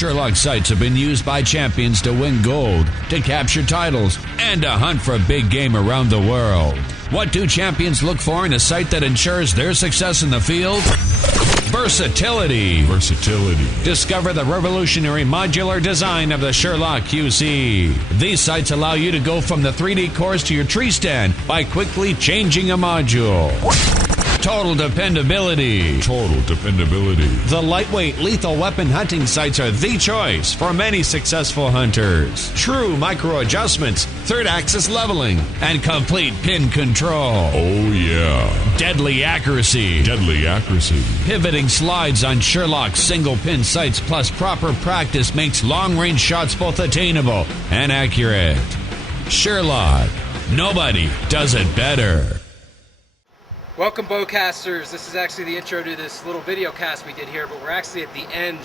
SURE-LOC sights have been used by champions to win gold, to capture titles, and to hunt for big game around the world. What do champions look for in a sight that ensures their success in the field? Versatility. Discover the revolutionary modular design of the SURE-LOC QC. These sights allow you to go from the 3D course to your tree stand by quickly changing a module. Total dependability. The lightweight, lethal weapon hunting sights are the choice for many successful hunters. True micro adjustments, third axis leveling, and complete pin control. Oh yeah. Deadly accuracy. Pivoting slides on SURE-LOC single pin sights plus proper practice makes long range shots both attainable and accurate. SURE-LOC. Nobody does it better. Welcome, BowCasters. This is actually the intro to this little video cast we did here, but we're actually at the end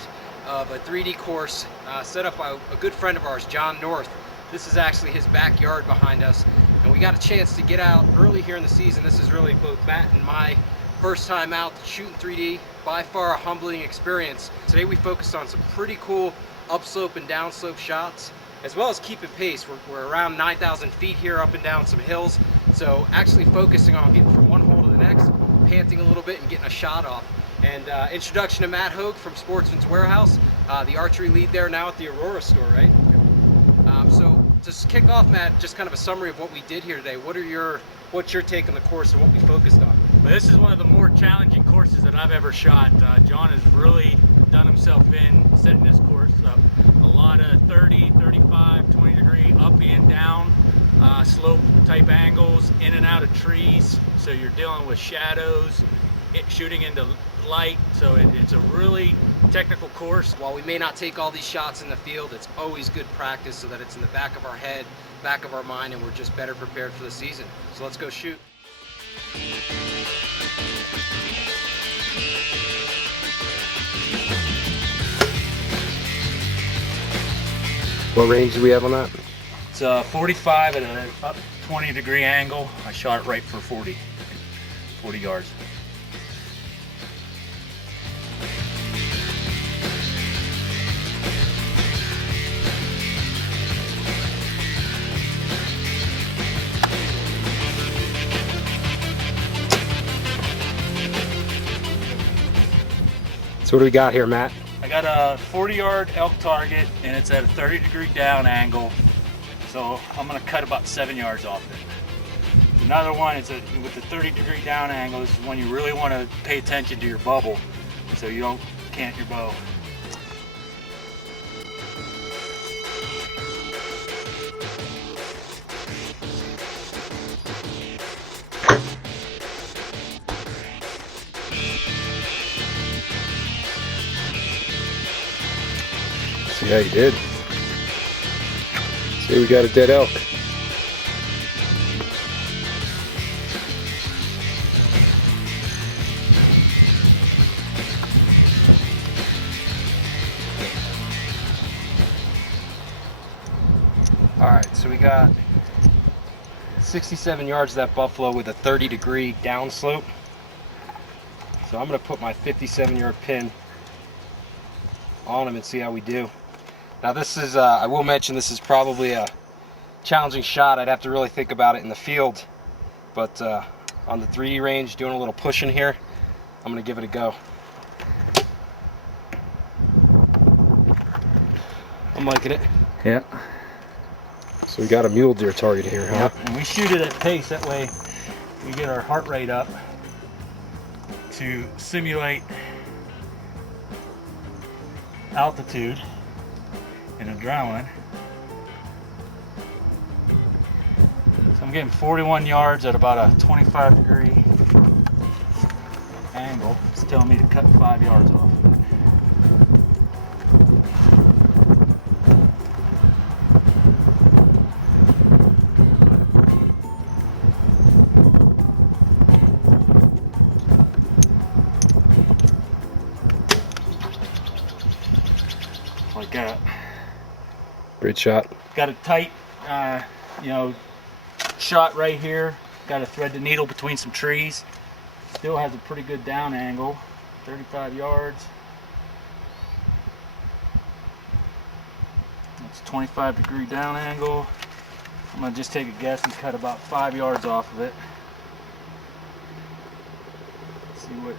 of a 3D course set up by a good friend of ours, John North. This is actually his backyard behind us, and we got a chance to get out early here in the season. This is really both Matt and my first time out shooting 3D, by far a humbling experience. Today we focused on some pretty cool upslope and downslope shots, as well as keeping pace. We're around 9,000 feet here, up and down some hills, so actually focusing on getting from one hole to the next, panting a little bit and getting a shot off. And introduction to Matt Hogue from Sportsman's Warehouse, the archery lead there now at the Aurora store, right? So just kick off, Matt, just kind of a summary of what we did here today. What's your take on the course and what we focused on? Well, this is one of the more challenging courses that I've ever shot. John has really done himself in setting this course up. A lot of 30, 35, 20 degree up and down slope type angles, in and out of trees. So you're dealing with shadows, shooting into light. So it's a really technical course. While we may not take all these shots in the field, it's always good practice so that it's in the back of our head, back of our mind, and we're just better prepared for the season. So let's go shoot. What range do we have on that? It's 45 at an up 20 degree angle. I shot it right for 40 yards. So what do we got here, Matt? I got a 40-yard elk target, and it's at a 30 degree down angle. So I'm gonna cut about 7 yards off it. Another one is with the 30 degree down angle. This is when you really want to pay attention to your bubble, so you don't cant your bow. Yeah, you did. See, we got a dead elk. Alright, so we got 67 yards of that buffalo with a 30 degree downslope. So I'm going to put my 57-yard pin on him and see how we do. Now this is, I will mention, this is probably a challenging shot. I'd have to really think about it in the field. But on the 3D range, doing a little pushing here, I'm going to give it a go. I'm liking it. Yeah. So we got a mule deer target here, huh? Yep. And we shoot it at pace. That way we get our heart rate up to simulate altitude and adrenaline. So I'm getting 41 yards at about a 25 degree angle. It's telling me to cut 5 yards off. Like that. Great shot. Got a tight, shot right here. Got to thread the needle between some trees. Still has a pretty good down angle, 35 yards. 25-degree down angle. I'm gonna just take a guess and cut about 5 yards off of it. See how we do.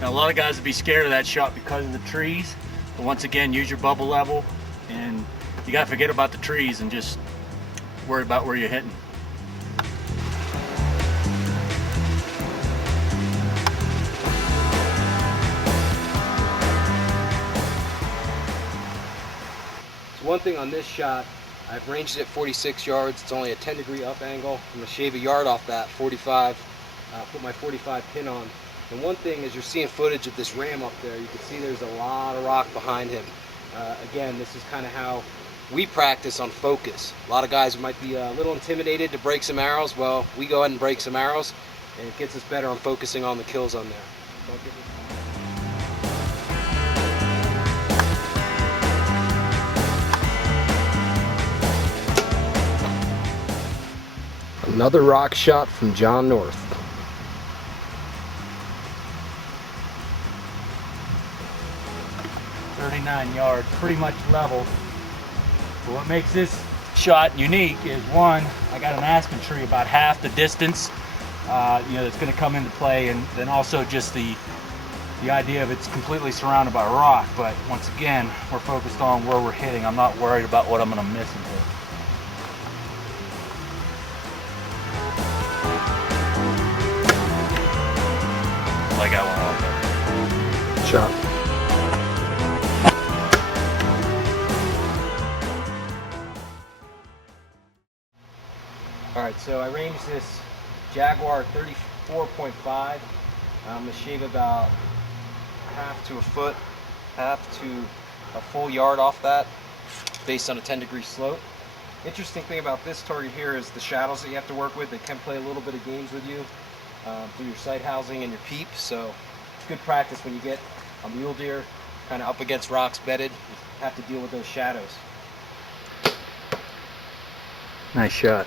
Now, a lot of guys would be scared of that shot because of the trees, but once again, use your bubble level, and you gotta forget about the trees and just worry about where you're hitting. One thing on this shot, I've ranged it at 46 yards. It's only a 10-degree up angle. I'm gonna shave a yard off that, 45, put my 45 pin on. And one thing is, you're seeing footage of this ram up there. You can see there's a lot of rock behind him. Again, this is kind of how we practice on focus. A lot of guys might be a little intimidated to break some arrows. Well, we go ahead and break some arrows, and it gets us better on focusing on the kills on there. Another rock shot from John North. .39 yards, pretty much level. But what makes this shot unique is, one, I got an aspen tree about half the distance, that's going to come into play, and then also just the idea of it's completely surrounded by rock. But once again, we're focused on where we're hitting. I'm not worried about what I'm going to miss into it. Like I went off. Shot. Alright, so I ranged this Jaguar 34.5. I'm going to shave about half to a foot, half to a full yard off that, based on a 10-degree slope. Interesting thing about this target here is the shadows that you have to work with. They can play a little bit of games with you through your sight housing and your peep, so it's good practice when you get a mule deer kind of up against rocks bedded. You have to deal with those shadows. Nice shot.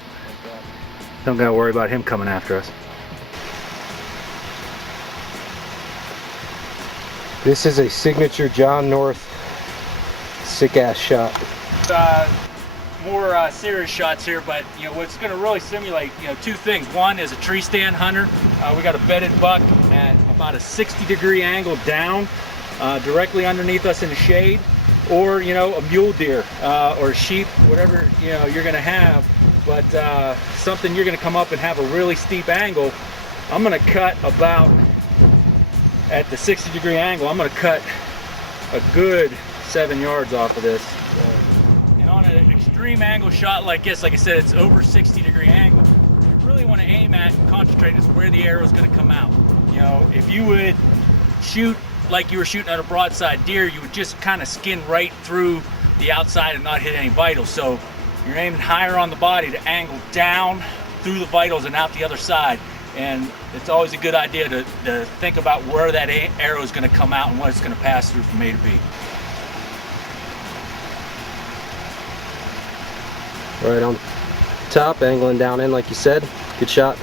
Don't gotta worry about him coming after us. This is a signature John North sick ass shot. More serious shots here, but what's going to really simulate two things. One is a tree stand hunter. We got a bedded buck at about a 60-degree angle down, directly underneath us in the shade, or a mule deer or a sheep, whatever you're going to have, but something you're going to come up and have a really steep angle. I'm going to cut about at the 60-degree angle. I'm going to cut a good 7 yards off of this. Angle shot like this, like I said, it's over 60-degree angle. You really want to aim at and concentrate is where the arrow is going to come out. If you would shoot like you were shooting at a broadside deer, you would just kind of skin right through the outside and not hit any vitals. So you're aiming higher on the body to angle down through the vitals and out the other side. And it's always a good idea to think about where that arrow is going to come out and what it's going to pass through from A to B. Right on top, angling down in like you said. Good shot.